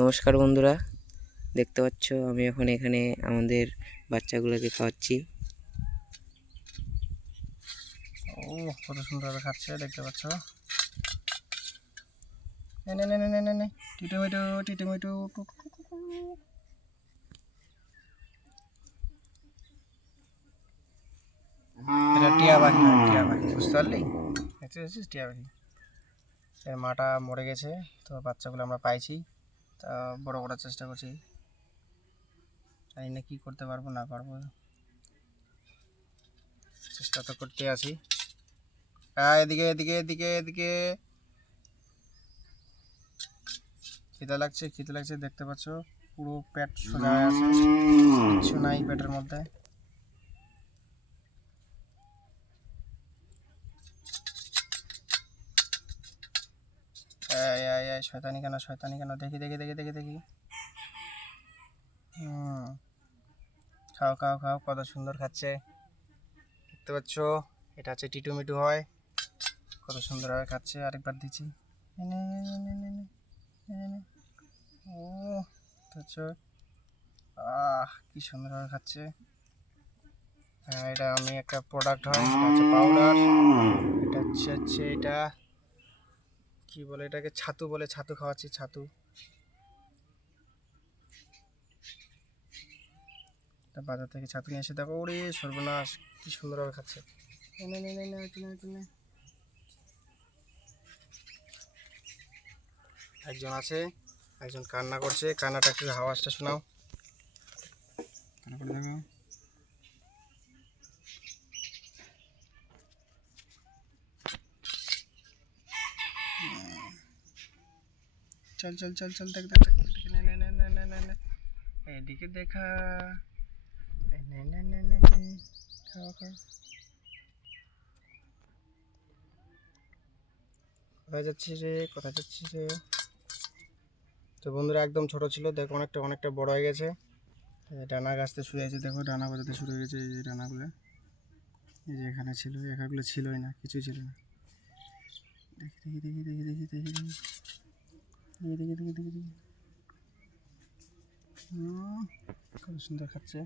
নমস্কার বন্ধুরা, দেখতে পাচ্ছ আমি এখন এখানে আমাদের বাচ্চাগুলোকে খাওয়াচ্ছি। ও কত সুন্দরভাবে খাচ্ছে দেখতে পাচ্ছ। নে নে নে নে নে নে টিটুমিটু টিটুমিটু। এটা টিয়া পাখি হয়, টিয়া পাখি বুঝতে পারলি? দেখছিস টিয়া পাখি। এর মাটা মরে গেছে, তো বাচ্চাগুলো আমরা পাইছি, তা বড় করার চেষ্টা করছি। জানি না কী করতে পারবো না পারবো, চেষ্টা তো করতে আছি। এদিকে এদিকে এদিকে এদিকে। খিদে লাগছে দেখতে পাচ্ছ, পুরো পেট সোজা হয়ে আছে, কিচ্ছু নাই পেটের মধ্যে। শয়তানি কেন দেখি দেখি দেখি দেখি দেখি। খাও খাও খাও, কত সুন্দর খাচ্ছে দেখতে পাচ্ছ। এটা হচ্ছে টিটুমিটু হয়, কত সুন্দরভাবে খাচ্ছে। আরেকবার দিচ্ছি। ও আচ্ছা, কি সুন্দরভাবে খাচ্ছে। হ্যাঁ, এটা আমি একটা প্রোডাক্ট হয়, এটা হচ্ছে পাউডার। এটা হচ্ছে এটা কি বলে, এটাকে ছাতু বলে, ছাতু খাওয়াচ্ছি, ছাতু। বাজার থেকে ছাতু নিয়ে এসে দেখো, ওরে সর্বনাশ, কি সুন্দরভাবে খাচ্ছে। একজন আছে, একজন কান্না করছে, কান্নাটা একটু আওয়াজটা শোনাও। তারপরে দেখো, চল চল চল চল, দেখ দেখ দেখ, নে নে নে নে নে নে নে, এদিকে দেখা, নে নে নে নে নে, খাও খাও। কোথায় যাচ্ছিস রে, কোথায় যাচ্ছিস রে? তো বন্ধুরা, একদম ছোট ছিল, দেখো অনেকটা অনেকটা বড় হয়ে গেছে। ডানা গাছতে শুরু হয়েছে, দেখো ডানা গজাতে শুরু হয়ে গেছে। এই যে ডানাগুলো, এই যে এখানে ছিল, এখানগুলো ছিলই না, কিছুই ছিল না। দেখি দেখি দেখি দেখি দেখি দেখি দেখি দেখি দেখি দেখি দেখি দেখি। কত সুন্দর খাচ্ছে।